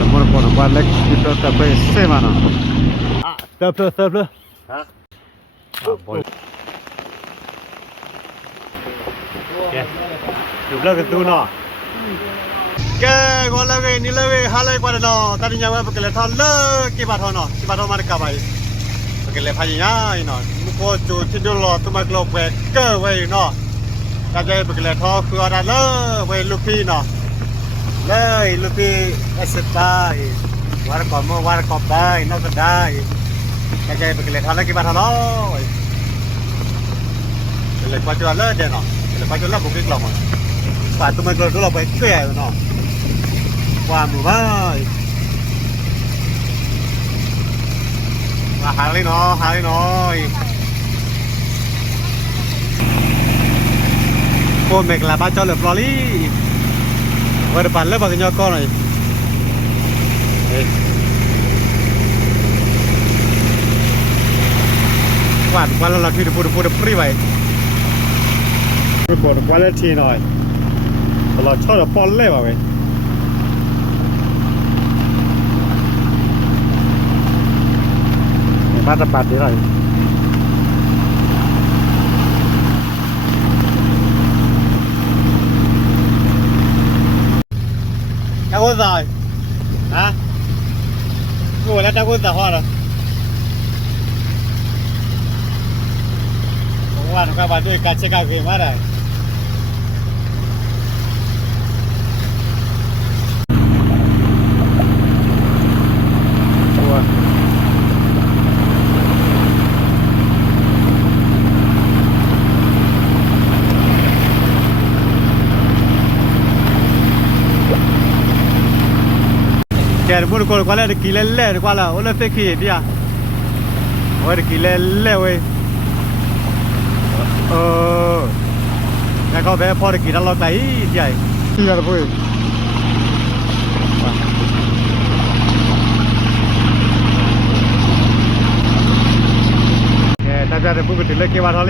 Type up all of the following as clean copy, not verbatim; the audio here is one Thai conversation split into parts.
Guarda, buono, guarda che tutta questa mano. Ah, stop. Hả? Ah, boy. Yeah. Chụp lên cái tu nó. Cái gọi là cái ní là cái hai lấy qua đó, ta đi nhà qua cái lệ thon lơ cái bát thon nó, cái bát thon mà cái bài. Cái lệ phải nhá, nó. Một cô chú thì đưa lọ tụi mày lọ về cơ vậy nó. Ta chơi cái lệ thon cứ ở lơ về lupi nó. Lơ lupi SSI. War có bài, nó có đai. Ta chơi cái lệ thon là cái bát thon nó. Cái lệ qua chỗ lơ đây nó. Cái lệ qua chỗ lơ một cái lọ mà. Phải tụi mày lọ đưa lọ về cơ nó. Qua mùa vai và hàng lên nó cô mình là ba cho lượt lò lý vừa được bàn lớp vào cái nho con này quản qua là khi được free vậy được qua lên thì rồi là cho được pon lên vào vậy bắt tepat đi rồi đâu có rồi hả ngồi là đâu có giờ hoa rồi hôm qua các bạn chơi cá chê cao kì mắt rồi Che buono qual è chi lelle qua là o le fecchi via ora chi lelle we cái có vẻ phò kỳ đã lo tay vậy bây giờ vui ta ra được bữa lấy cái bàn thôi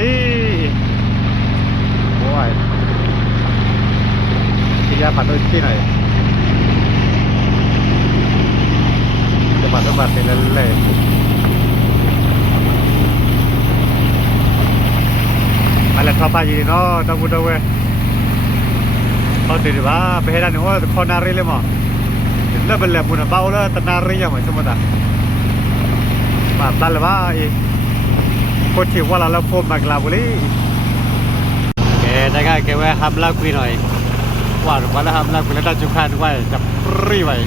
ôi bây giờ phải đôi khi này tempat yang lain. Malah apa jadi no, tak mudah we. Kalau tidak bah, perhatian oh, kau nari le mah. Lebih lebih pun bau le, tenari ya mah semua dah. Batal bah, kau cik wala le phom nak lah boleh. Jaga kewe hamla kui noi. Wah, wala hamla kui le dah jukan we, dah free we.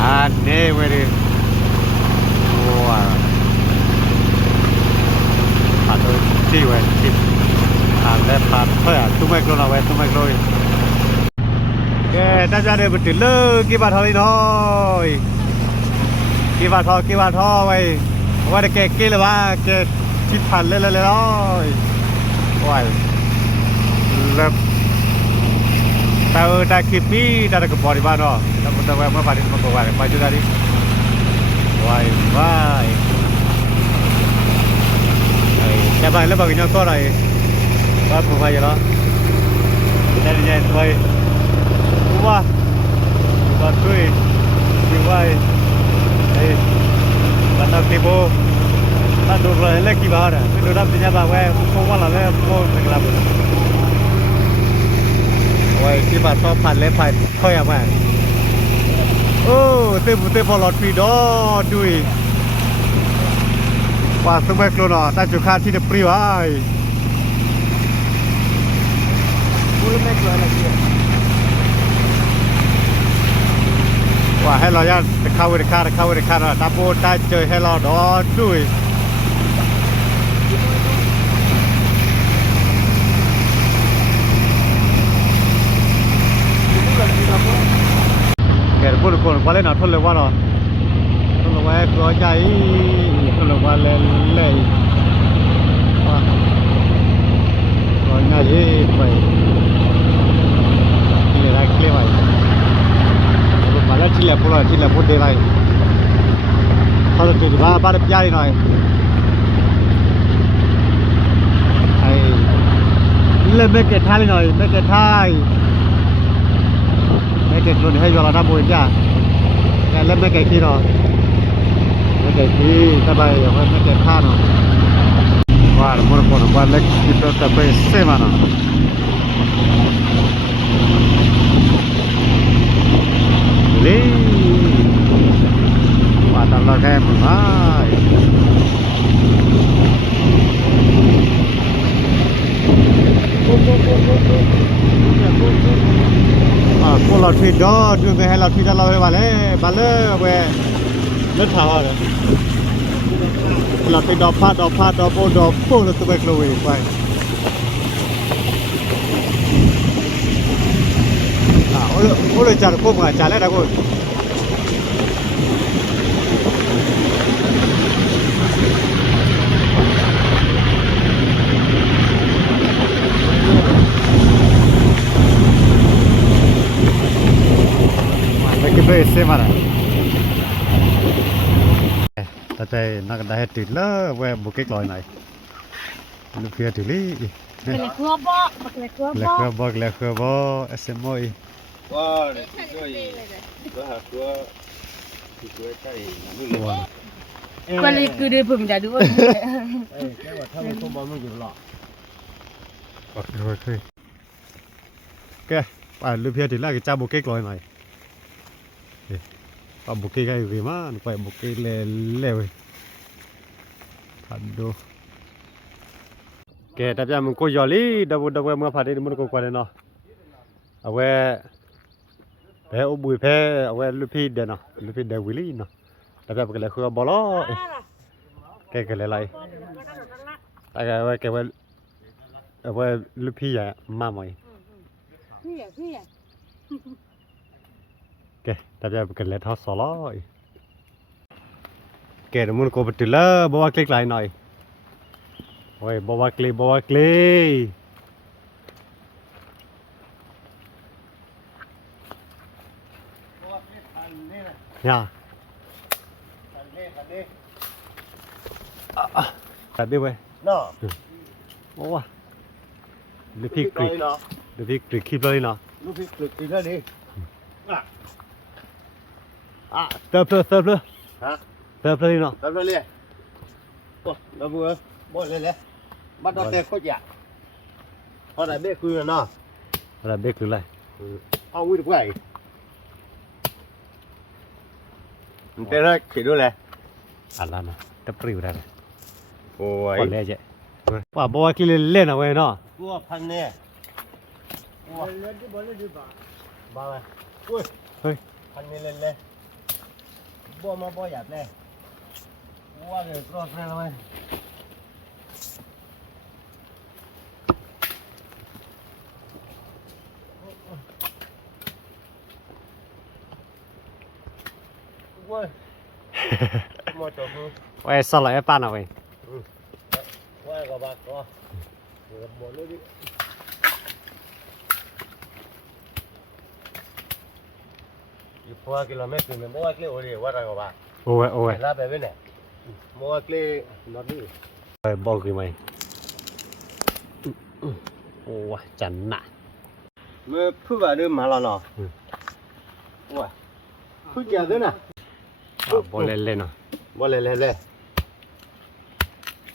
Aneh weh, wah, aduh, sih weh, sih, ada apa ya? Tumai keluar weh, tumai keluar. Oke, dah jadi betul le, kibat hari noi, kibat ho weh, wah dek kekil wah, ke cipan le noi, wah, lep. Tahu tak kip ni dah ada kebor di mana? Tak betul apa apa di mana kebor? Baju tadi. Wah. Siapa yang lebih banyak kau lagi? Apa apa je lah. Kita ni jangan tuai. Wah. Wah tuai. Tuai. Banyak tipu. Aduh, lagi bahara. Itu dah punya bawa. Kau malah le, kau tenggelam. Ôi, khi mà to phản lên phải thôi à mà. Ô, tê bỏ lọt vì đó đuôi. Và sông bạch luôn à, ta chủ khá thì được priu ai. Và hay lo nha, khâu được khá là ta bố ta chơi hay lo đó đuôi. Kẻ buồn quá lên nào thôn lều qua rồi, thôn lều qua có cháy, thôn lều qua lên lầy, có nhà gì vậy, lầy ra kia vậy, mà là chỉ là phụ đề này, thôi được thì ba đẹp trai rồi, lên mấy cái thai rồi, mấy cái thai. Cái luôn hay giờ là 50 nha. Cái lên mấy cái kia rồi. Mấy cái kia ta bay ở mấy cái khác rồi. Qua là một con qua lấy cái đó ta bay xem mà nó. Đi. Qua ta lo cái mà ai. Cô lọt thuyền đó đưa về hay lọt thuyền ra lọt về bà lơ về rất thảo rồi lọt thuyền đỏ phát bô là tụi bay lùi quay ôi lời chả cô mà chả lẽ đâu cô cái bể xe mà ta chơi nó đã hết tuyệt lắm về một cái loại này lúc kia tuyệt lý Kele khưa bò SMOI Wow, đấy rồi. Có hạt của cái Kele cứ đi phừng đã đúng không? cái mà thằng không bao nhiêu lọ. rồi cái lúc kia tuyệt là cái cha một cái loại này một cái gì mà phải một cái lèo aduh oke tapi yang ko joli dabu ma phade mun ko kwale no awe pe ubui pe awe lupi de wili no tapi apa kale khua bolo ke kale lai ta ke awe lupi ya ma moi oke tapi apa kale tho solo oke mun ko betul lah bawa klik lain noi ôi bawa klik ya tadi weh No. bawa lebih klik klik lagi no Lúc đi click ra đi. stop Hả? stop lagi no Tập ra liền. Ủa, nó vừa bỏ lên lên. Bắt nó tè khốt dạ. Họ đã biết quy rồi nó. là biết klik lại Họ quy được vậy. Tè ra chỉ đôi lẹ. ala no tepriu dah Ôi. còn lẽ vậy wah bawa klik lên nào weh no Cua phần nè. Cua. Lên đi bỏ lên đi bà. Bà này. Ui. Ôi. Phần này lên lên. Bỏ mà bỏ dạt nè. Cua rồi cross ra rồi. Ui. Mua chỗ mưa. weh sao lại pan nào weh Qua gặp bà có. Rồi bỏ lên đi. Qua km mình mua cái ổ đi qua ra gặp bà. ôi Lá về bên này. Mua cái nó đi. bỏ cái mày ôi chán nạ Mơ phứ vào đưa mà là nó. Ui. Phứ kia thế nè. bỏ lên nó Bỏ lên.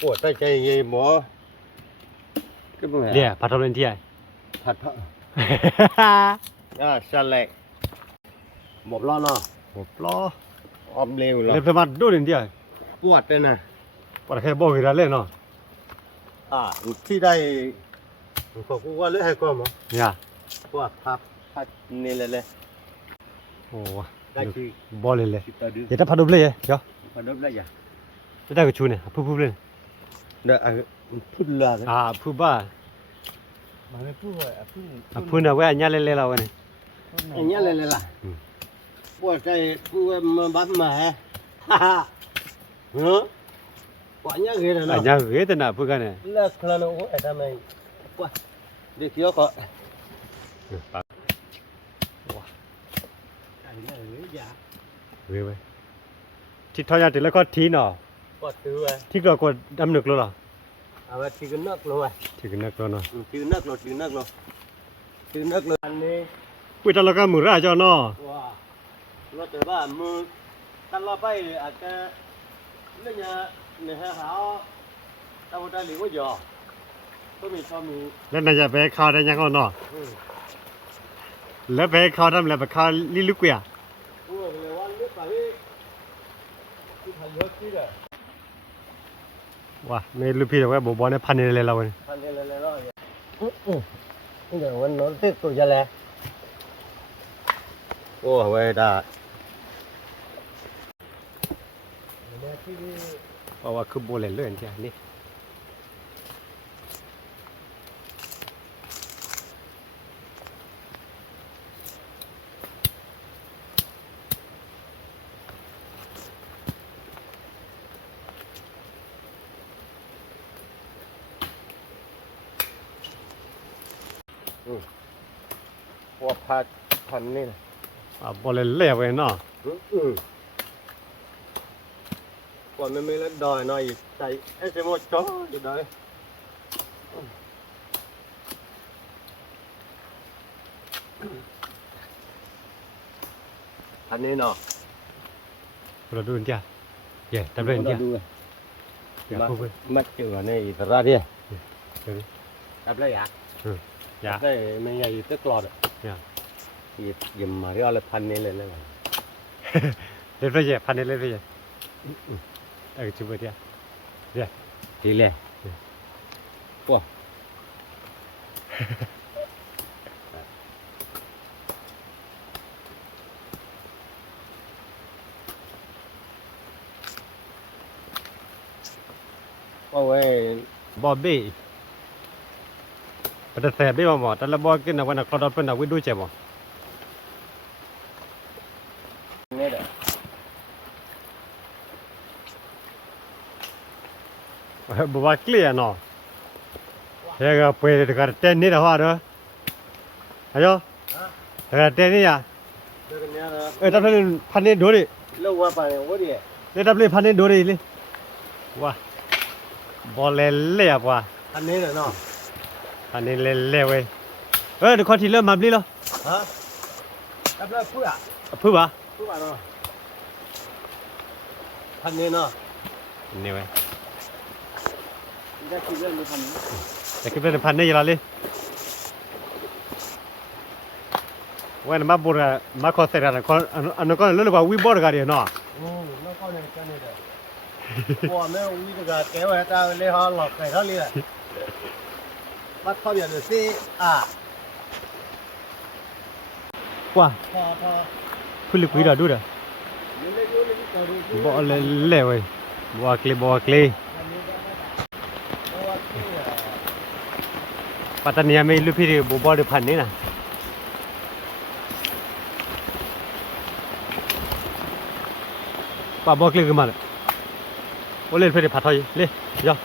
Ủa tay chạy gì bỏ. Cái bông này. Dia, patron lên dia. Thật thật. À, sao lại. Một lo nó. Một lo. Ôm liều là. Lên phải mặt đôi lên dia. Quạt đây nè. Quả khai bỏ cái ra lên nó. À, khi đây. Có qua lưỡi hay con mà. Ya. Quạt tháp. Tháp nên lên. Oh. Đây thì. Bỏ lên lên. Kita đưa. Kita patron lên ya. Phải đốt lại à. Kita cái chú này, phu lên. Đợi phút là đấy. À, phu ba. Mà nó phút rồi, Phu nào vậy nhá lên là vậy này. anh nhớ lên là. Ủa cái cô em bắt mà ha. Ha ha. Hả? Quả nhớ ghê rồi nó. Nhá ghế tên nào phu cái này. Là khăn nó ở đây mày. Quả. Đi thiếu có. Ghế vậy. Chỉ thôi nhà thì là có tí nào. Quả thứ à. Tí rồi có đâm được luôn à? À mà chỉ cái nước rồi. Chỉ cái nước luôn à. Chỉ nước rồi. Chỉ nước rồi. Anh đi. Ui ta là cái mũ ra cho nó. Wow. รถแต่ว่ามือตั้งรอไปอาจจะเรื่องเนี่ยหาตาวันตาหลิวหยอก็มีชอบมี แล้วนายจะไปเข้าได้ยังเอาเนาะแล้วไปเข้าทำแล้วไปเข้าลิลุกเปีย กูเลยว่าเลือกไปที่ทำเยอะที่เลย ว่ะไม่รู้พี่แต่ว่าบอลเนี่ยพันเลยเราเนี่ย พันเลยแล้วนี่เดี๋ยววันนั้นที่ตัวจะแลโอ้เว้ยได้ เพราะว่าคือโบเลยเลื่อนใช่นี่ว่าพันนี่นะ โบเลยเลื่อนไปเนาะ ก่อนมันไม่เล่นดอยหน่อยใจไอ้เจ้าหมดจ้ออยู่ดอยพันนี้เนาะ เราดูนี่จ้ะเย่ทำเรื่องจ้ะอย่าพูดไป มัดเกี่ยวในอิสระเนี่ย เดี๋ยวนี้ ทำไรอ่ะ อย่า ได้ไม่ใหญ่ตึกกรอด อย่า ยิมมาเรียกอะไรพันนี้เลยเลย เล่นไปเย่พันเลยเล่นไปเย่จุ๊บไปจ้ะเย่ ทีเลยว้าว่าเว้ย บอบบี้แต่แสบไม่มาหมดแต่ละบอกกินนะวันนั้นเขาโดนเป็นนักวิดูเจ็บมั้ง นี่เด้อ บอกว่าเคลียร์เนาะเฮ้ยก็ไปเดี๋ยวกันเต้นนี่นะฮะเด้อฮัลโหลเดี๋ยวเต้นนี่อ่ะ เดี๋ยวกันเนี้ยนะ ทำเล่นพันนี่ดูดิ เลิกว่าไปว่าดิ ทำเล่นพันนี่ดูดิเลยว้าบอลเล่นเล่ว่ะ พันนี้เลยเนาะ พันนี่เล่นเล่เว้ยเดี๋ยวคนที่เริ่มมาบลีแล้ว ฮะทำได้เพื่อ เพื่อวะ เพื่อเนาะพันนี้เนาะ นี่เว้ย ได้คิดเรื่องนี้พันนี้ แต่คิดเป็นพันนี่ยังไงเลยวันมาบุระมาคอเสร็จแล้วคนอันนั้นก็เรื่องว่าวิบอร์กันเดียวเนาะ ไม่เข้าในกันนี่เลยว่าแม่วิ่งกับแกว่าจะเลี้ยงหลอกไก่เท่านี้แหละวัดเขาอย่างนี้สิว้า พอ คุยคุยได้ดูเด้อ บอลเล่นเล่เว้ยบัวคลีปัตตานีไม่รู้พี่บัวบอลพันนี่นะป้าบอกเลยกันมาเลยโอเล่นเพื่อผัดไทยเล่ย่อ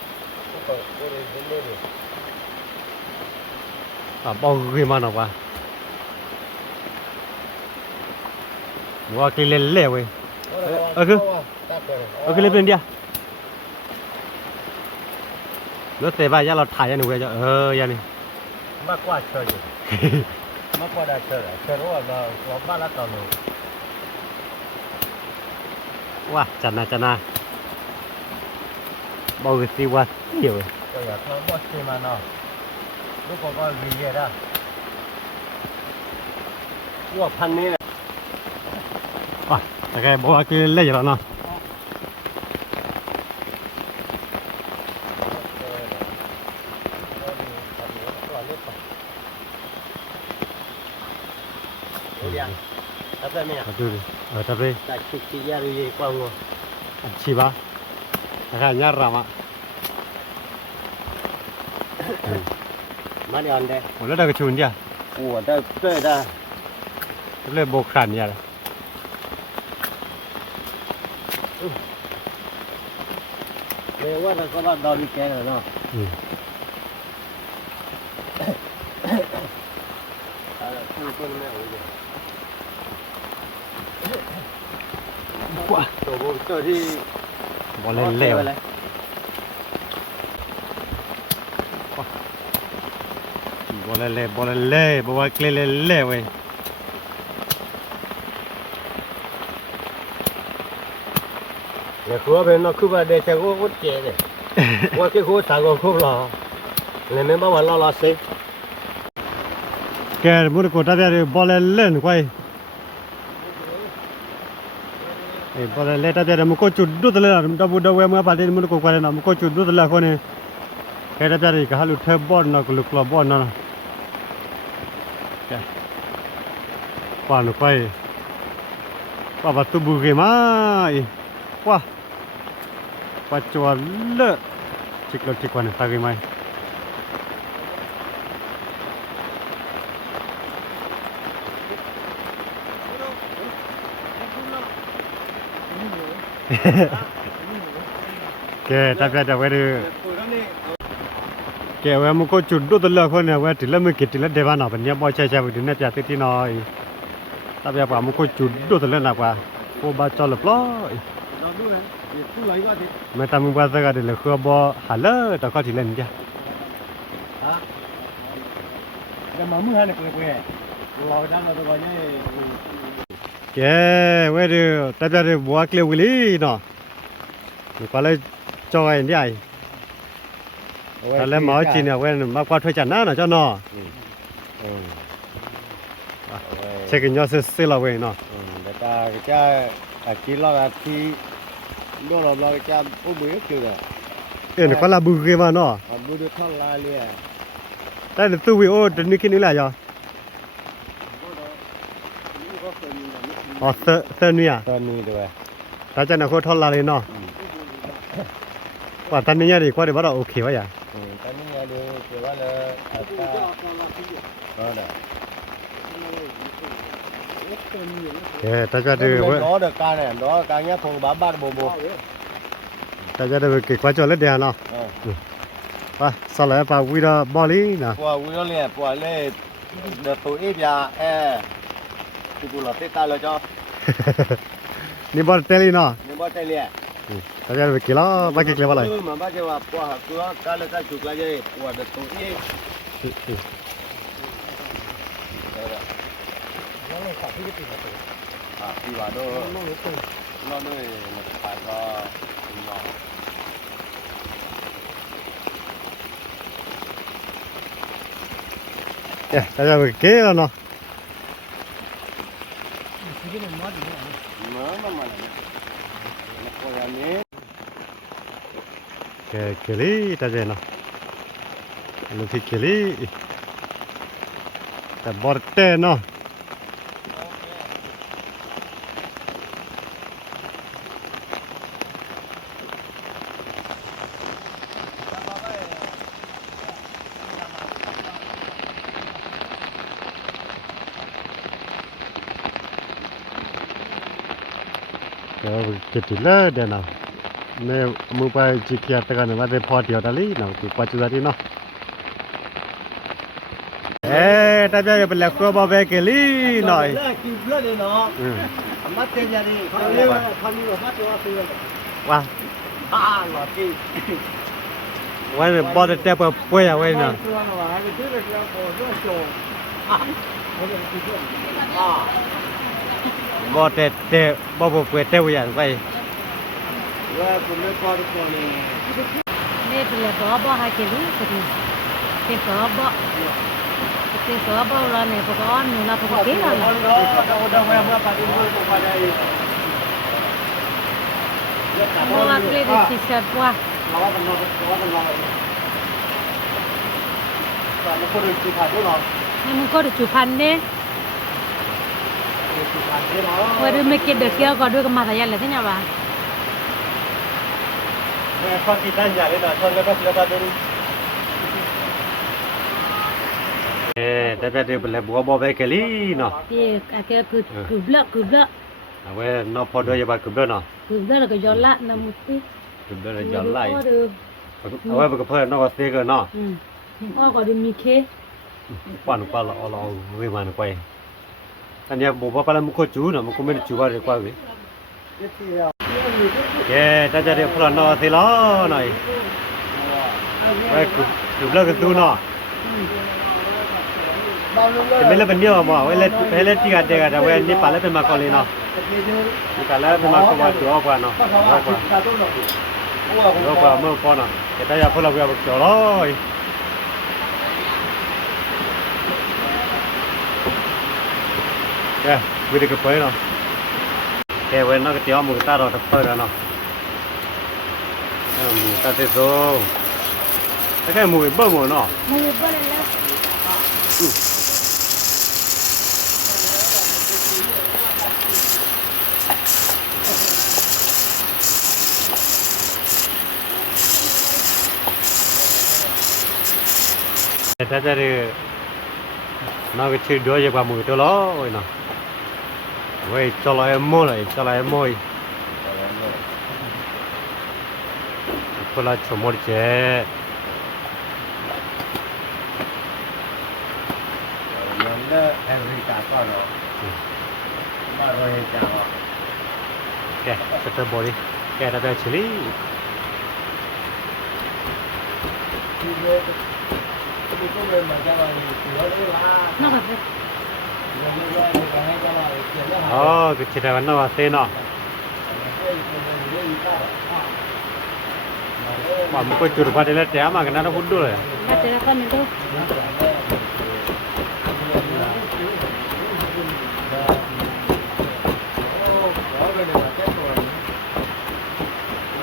ป้าบอกกันมาหน่อยว่าบัวคลีเล่นเล่เว้ยโอเคเล่นเป็นเดียวแล้วแต่บ้านย่าเราถ่ายยันหนูเลยจ้ะยันนี่ มากกว่าเฉยมากกว่าได้เฉยว่าเราบ้านละต่อหนึ่ง ว้าจันนะบอกสิว่าเดี๋ยว ก็อยากทำบอสมาเนาะลูกก็รีเยได้ว่าพันนี้แหละ ว้าแต่แกบอกว่าคือเล่นอยู่แล้วเนาะทำได้ไหมอ่ะ ดูดิทำเลย แต่คิดยารีกว้างวะ ชิบะแต่แค่ยารามา มาเดี๋ยวอันเดีย โอ้แล้วได้กระชุนเดียว โอ้ได้เกิดได้ เล่นโบกขันเนี่ย เรียกว่าเราก็ว่าดอนแกงเนาะคือคนแม่โอ้ยว้าตัวที่ บอลเล่นเล่บอลเล่บอกว่าเล่นเล่เว้ย เนี่ยคือว่าเป็นนกคือว่าเดี๋ยวจะก็เจ๊เนี่ยว่าคือเขาตากก็คุ้มหรอเลยไม่บอกว่าเราเซ็ แกมุดกูตาเดียบอลเล่นควายไอ้บอลเล่นตาเดียมันก็จุดดูตะเลยนะดับดับเวมื่อปาร์ตี้มุดกูควายนะมันก็จุดดูตะเลยคนนี้แกตาเดียก็ฮัลโหลเทบอลนะกูลุกลบอลนะแกปานควายป้าประตูบุกมาอีว้าปัจจุบันเลอะชิคกี้พายตากี่ไม้แกตาเดียจะไปดูแกว่ามันก็จุดดูตะเลยคนเนี่ยว่าถึงแล้วมันกินถึงแล้วเดี๋ยวน่ะเป็นยังบ่ใช่ๆถึงน่าจะติดที่น้อยตาเดียว่ามันก็จุดดูตะเลยนะกว่าโอ้บาจอลปล้อยไม่ตามมึงว่าสักการเดี๋ยวคือบ่หันเลยแต่ก็ที่เล่นจ้ะ จะมามือให้เลยเพื่อนเราด้านเราตัวนี้ แกเว้ยดูตาเดียบัวเกลียววิลี่เนาะนี่ก็เลยจอยนี่ไอ้แต่แล้วหมอจีนเนี่ยเว้ยมากว่าถ้วยจันทร์นะเจ้าเนาะเช็คกันยอดซื้อเราเว้ยเนาะ แต่จะกินแล้วที่ดูเราจะอุ้มมือเกี่ยวกับ นี่ก็ลาบุกมาเนาะ ดูดูข้างลาเลย แต่ตู้วิโอเดี๋ยวนี้คิดนี่แหละจ้ะอ๋อเซนี่อ่ะ ตอนนี้ด้วย แต่จะน่ะโคตรทอลลาเลยเนาะว่าตอนนี้เนี่ยดีกว่าเดี๋ยวว่าโอเควะอย่า ตอนนี้ดูเกี่ยวกับเลยแต่จะดูว่า đó được ca này đó ca nhá thùng bám bát bồ bồ แต่จะดูเกี่ยวกับจอเล็ดเดียวเนาะไปสลายไปวิดาบอลลี่นะ qua vui nó liền qua lên được tụi ít nhà thì cũng là tết ta rồi cho นี่บอลเตลี่เนาะ nhưng mà tay liền แต่จะดูกี่ล้อมากี่เกลียวอะไร mà bác cho vào qua cửa ca lên ca chụp lại dây qua được tụi ít đi vào đó nó nơi một phải có nhỏ แต่จะดูเกี่ยวเนาะ mở mà nó coi ra nhé เกี่ยวลี่แต่จะเนาะลูกที่เกี่ยวลี่แต่บอลเต้เนาะ Jadi lah dia nak. Ne mobile jika tekan ada port dia tadi nak tu pacu tadi nak. Tapi ada belak kau bawa keli nak. kịp lên đi nó mắt trên nhà đi không đi mắt cho tôi Wah, là kịp wah bawa tep apa ya wah nak. Bawa tep bawa apa tep ya wah. Đây là có bao hai cái lúa thì có bao thì có bao là này có nhiều là có cái là bao là cái gì thì sẽ qua nhưng có được chụp hình đấy qua đưa mấy cái được kia có đưa cái mặt là thế nào bà Kau kita jadi nak, kau lepas lepas dulu. Tapi ada boleh bawa keli, no. thì cái cướp lợ Awe no podo ya bak kublo no. cướp lợ là cái gió lạ là một tí Kublo là jalan lai. được Awe bak phơi no was tega no. có được mi khê Pan pa la ala we man kwai. Tanya boba pala mu ko chu no, mu ko me chu ba de kwa we. Ta jadi pula no thì lo này. Awe kublo ke tu no. Thì mấy là bên nhau mà, với lên tiga tiga, với đi pa lên bên mà còn lên no. นี่แต่แล้วมาก็มาตัวกว่าเนาะตัวกว่าเมื่อก่อนน่ะแต่อยากพวกเราไปเจอเลยแกวิธีก็ไปเนาะแกเว้นเนาะก็เตี้ยมือตาเราทับเปิดเนาะมือตาเตโซ่แต่แค่มือเบิ่มเนาะ มือเบิ้ลแล้ว แต่จะได้น่าก็ชื่อด้วยจะกว่ามือตัวล้อเนาะเว้ยจะลอยโม่เลยจะลอยโม่คนละชั่วโมงเจ๊ nó theo đi cả con rồi mà rồi chào แกสเตอร์บอดี้แกระดับชิลี đi có bên mà cho rồi sửa đấy là นอกจาก อ๋อคือชิดาวันนอเซนอว่ามันก็จุดพอดีแล้วแถมมากันนะคุณดูเลย น่าจะแล้วก็ไม่รู้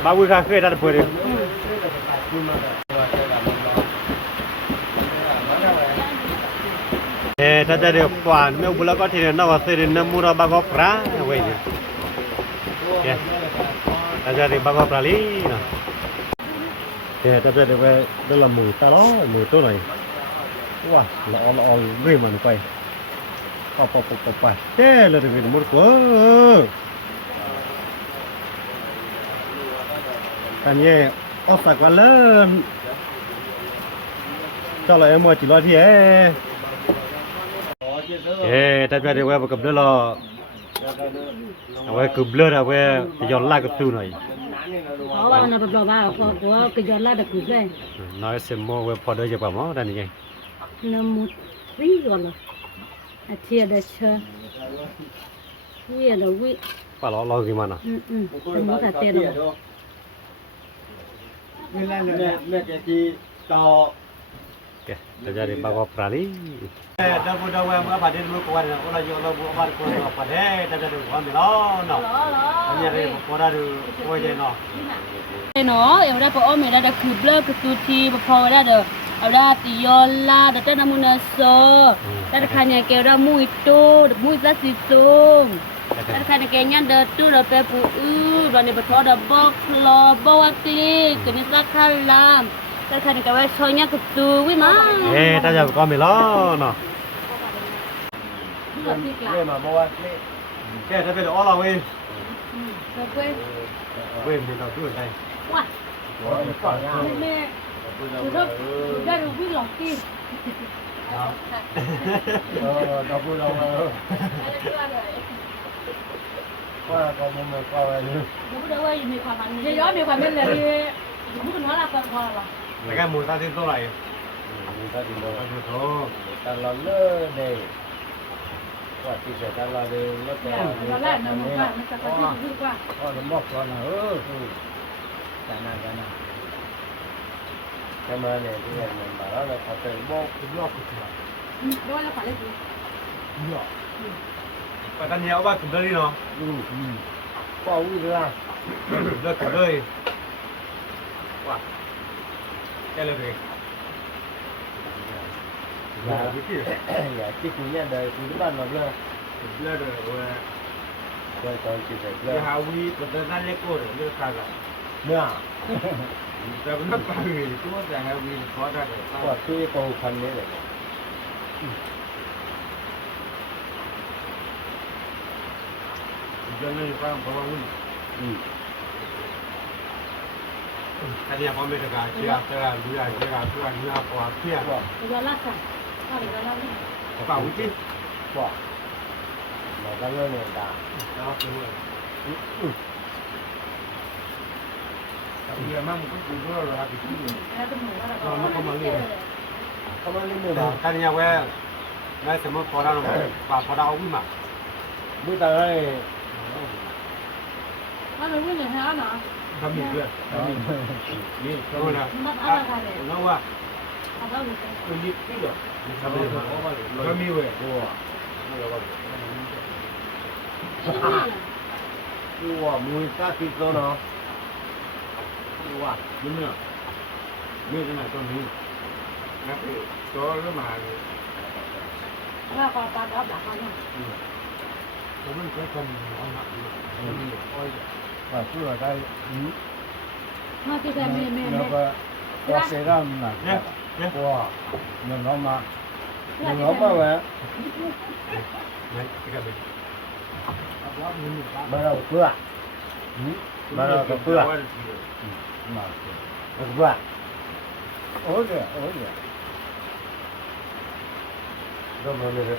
บาวุ้ยข้าเคยได้เปิดดิถ้าจะเรียกว่าเมื่อบุรุษก็ที่นั่นว่าเสด็จน้ำมูราบากปลาเว้ยเนี่ยถ้าจะเรียกบากปลาลีนะถ้าจะเรียกว่าเรื่องมือตาล้อมือตัวหน่อยว้าละอเรื่อยมันไปไปเลยเป็นมุดกว่าแต่เนี่ยออกสักวันเลยcho lại em mua chỉ lo thì ta cho đi qua cầm đứa lo qua cầm lơ ra qua cái giòn la cái tu này เพราะว่ามันเป็นแบบว่าเพราะว่าก็ย้อนลาดกุเลย nói xem mua qua phò đôi cho bà máu đây này น้ำมุดวิ่งก่อนเลยอาเทียได้เชื่อวิ่งเดี๋ยววิ่ง bà lo gimana สมมติอาเทียเดี๋ยว mẹ cái gì to oke terjadi bawa prali dah budak yang apa dia dulu kawan orang yo lo buat bar ko apa deh terjadi bukan melo no hanya dia pora du oi je no เนาะเอวได้พออ้อมเอได้คือเบลอคือตูทีพอได้เด้อเอาได้ติยอลาได้น้ำมันโซได้คันยาเกลได้มุยโตมุยซาซิซุงได้คันยาเกลยันเด้อตู้เด้อเปปูวันนี้ปะทอเด้อบอกลอบวติตัวนี้สักคันลามได้คันยาเกลไว้ชอยยันคือตูวิมา terjadi bukan melo no đây mà bao ke tapi dah olah weh เว้ย weh dia tahu tu dai ว้า đây แม่คือถ้าได้รู้วิ่งหลอกกี้ đâu vui đâu qua con mình qua đây nữa รู้ได้ว่ามีความมันย้อนมีความเป็นเลยพูดถึงว่าเราพอหรอ แล้วก็มูซาที่เท่าไหร่ người ta đi đâu มูโต ta lo lơ này quả thì sẽ ta lo đi nó sẽ เราแรกนะมันว่ามันจะก็ดีกว่า con nó mọc con là chả nào cái mà này thì mình bảo đó là phải tự bốc cái lọc của chị ด้วยแล้วขอเล่นดี nhỏ ไปกันเนี่ยว่าขึ้นเลยเนาะ qua uống ra เลิกกันเลยว้าแกเลย dạ chứ cũng nhà đời cũng ban mà lơ เลิกเลยเว้ย rồi còn chị phải เดี๋ยว lơ หาวีก็จะนั่นเล็กกูเลิกกันละ nữa แต่ก็นับไปตัวแต่หาวีขอได้เลย quả cái cầu khăn đấy này ยังไม่ฟังเพราะว่าวุ่นอันนี้พอไม่ได้การเชื่อเชื่อเชื่อเชื่อเชื่อเชื่อพอเชื่อ quả ย้อนลากสั่งก็เลยย้อนลาก เปล่าวิจิ quả mà ta lơ này đã แล้วคือเยอะมากมันก็คือว่าเราไปที่ แล้วเป็นหมูแล้ว เราไม่เข้ามาเรียน không ăn lên nữa การนี้ว่าได้สมมติพอเราป่าพอเราวิ่งมา bữa ta đây 他们问你还要哪？ ทำมีเพื่อนทำมีนี่เขาเนี่ย 那他们看的， แล้วว่า 他到底是？ คนยิบที่เหรอทำมีทำมีเว้ยโอ้ 哇，木啥地方呢？哇，有没有？没有在那装逼，那是做了嘛的。那花八刀打花呢？我们这跟往哪去？好一点。啊，主要在那这个没那个我谁让呢？哇，那老妈，那老妈喂，来，这个没。买了个啊？买了个啊？买了个啊？哦的，哦的。怎么那个？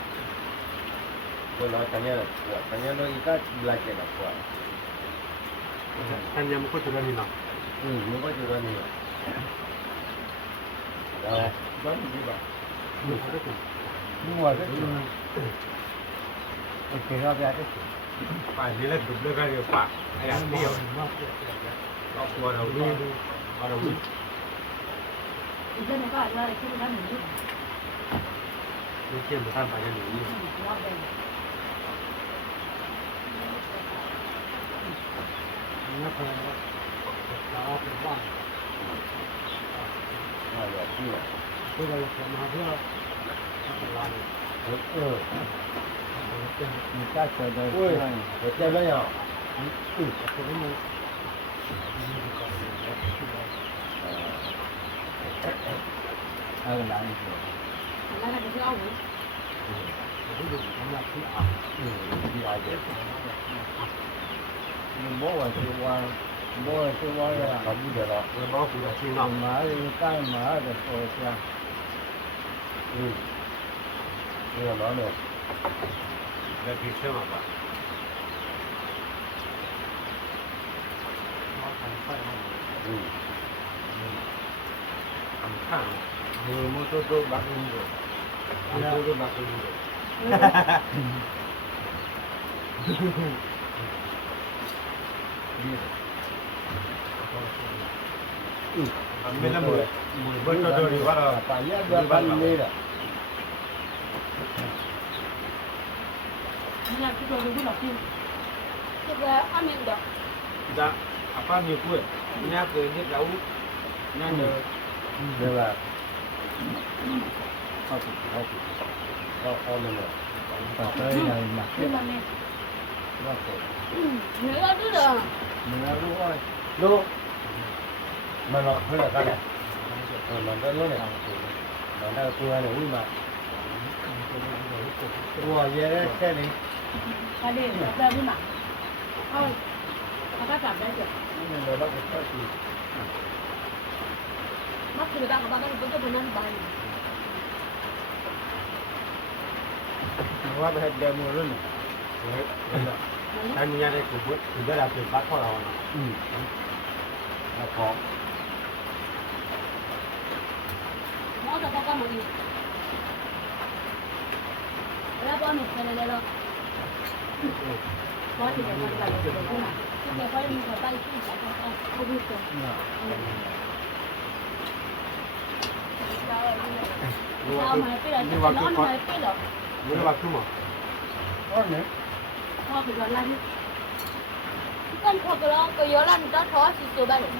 我老看见了，我看见了一个来见了我。看见没？过去了你呢？没过去了你。然后，关你吧。我这我给那边这。ป่านนี้แล้วดุเลยก็เรียกป่าไอ้อย่างเดียวเรากลัวเราวิ่งเราวิ่ง 你这没干出来，就是他们就 ไม่เชื่อท่านไปจะหนี 不要背。那可能然后很棒啊，也是。这个什么这拉的你下车的？对，我这边呀。可能还有哪里去？那个是要五。第二节。你摸我去挖，摸我去挖了，好不得了。我老虎的心脏马里干嘛的说一下？这个哪里？在给吃嘛吧很看你们都拿工作，你都拿工作。ไม่ละมือเบิ้ลตัวดีว่าเรา 把烟都搬没了。你俩这个有多少斤？这个2米的。 จะอาป้ามีกล้วยเนี่ยเกิดที่เราเนี่ยเจอ 对吧？好苦，好苦，好那个，把这一点嘛，没了没。那苦，没了这个。你那路啊，路，慢了，回来看看，慢点路呢，慢点过来的位嘛。我爷爷这里，他这个在不嘛？哦，他咋长在这？那个那个车子，那这个大个把那个不就不能搬？ ว่าไปให้เดโมรุ่นท่านนี้ได้คุณพุทธคุณได้รับเป็นบัตรของเราเนาะแล้วพอ 我在干嘛呢？我要帮你回来了。我这边过来了，这边把你给带去一下，我不走。然后买飞了，然后买飞了。 ไม่รู้ว่าคือหมอ 二年，พ่อไปย้อนร้านนี่กันพอก็แล้วก็ย้อนร้านก็ท้อสิตัวแบบนี้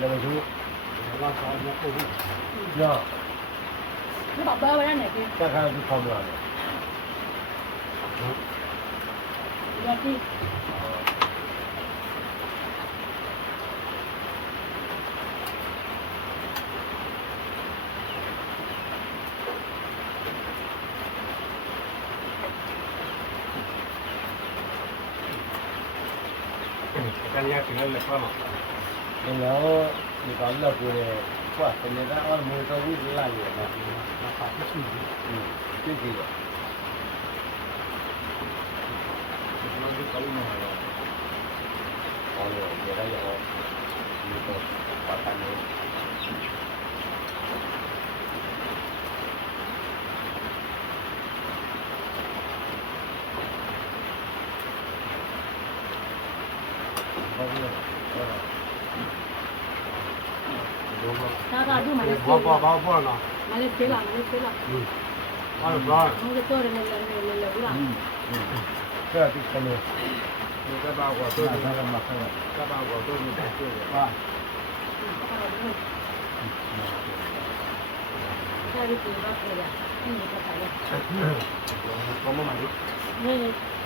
那个猪， ว่าเขาเนี่ยโอ้โห 那 นี่บอกเบอร์ไว้นั่นไหนพี่ 再看是跑不了的。 ย้อนที่ การยากถึงแล้วเลยพ่อหมอ 然后你搞那过来，哇，现在俺们都屋子烂远了，就这个。 เราดูเขาหน่อย 好了，也还有一个把它们。ถ้าเราดูมาเล พอพอพอพอเนาะ มาเลเซียมาเลเซีย พอพอ มันจะโตเร็วๆๆๆๆ เพื่อที่จะเลยก็เบากว่าตัวนี้ก็มาข้างก็เบากว่าตัวนี้ได้ด้วยว่า ใช่ที่คือว่าเลยอ่ะนี่ก็ใส่เลย ก็ไม่มาดิ นี่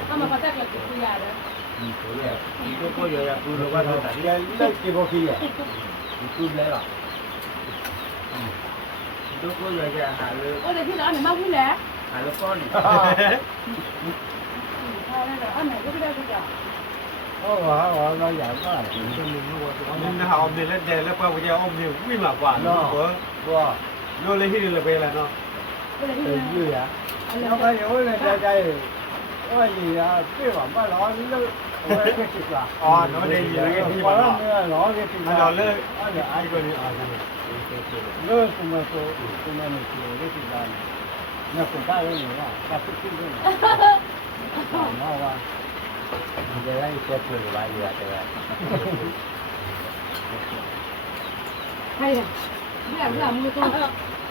ถ้ามาพัฒนาเกิดขึ้นยาแล้ว ก็เยอะคือว่าเราแต่ยังเลิกกี่โมงทีอ่ะคือแล้วล่ะก็เยอะแยะหาเลย โอ้เดี๋ยวที่ร้านไหนมากขึ้นแล้ว หาแล้วก้อน ใช่แล้วอันไหนก็ไม่ได้ทุกอย่าง โอ้โหเราอยากก็ถึงจะมีลูก อมนี่นะอมนี่แล้วเดแล้วก็ว่าจะอมนี่วิ่งมากกว่าเนาะ ว่า โยเลยที่เลยไปแล้วเนาะ ก็เลยที่ เป็นเยื่อแล้วก็有人在在我呀最晚不老你都我这是吧 อ๋อเนาะได้ยินเลยที่ 我 มา 那 เนาะ 个老的是 อันเราเลิกไอ้คนนี้อ๋อ 那什么说什么你说的是啥那古代人啊他是真正的好啊你这样一说出来也对 ใช่ค่ะไม่อยากไม่อยากมือตัว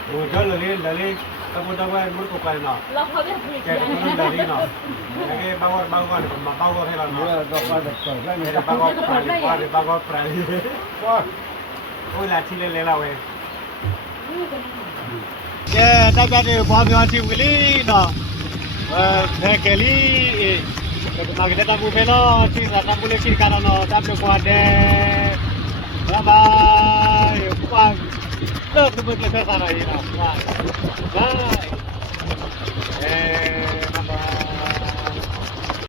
โอ้ยก็เลยเลยตะบุตะวันมุดไปเนาะ เราเขาจะผลิต แกก็เลยเลยเนาะไอ้บ้าก่อนมาบ้าก่อนให้เรา 你 เนาะ 要到外头走那你 บ้าก่อนปลาบ้าก่อนปลาโอ้ยละที่เลยเราเอง นี่เป็น แกได้จะได้บ้ามีอาชีพกันลีเนาะแค่กันลีมาเกิดตามบุฟเฟ่เนาะที่สถานบุฟเฟ่ที่การเนาะตามเด็กว่าเด็กบ๊ายบายฟังเลิกทุกเรื่องเลยภาษาอะไรนะว่าได้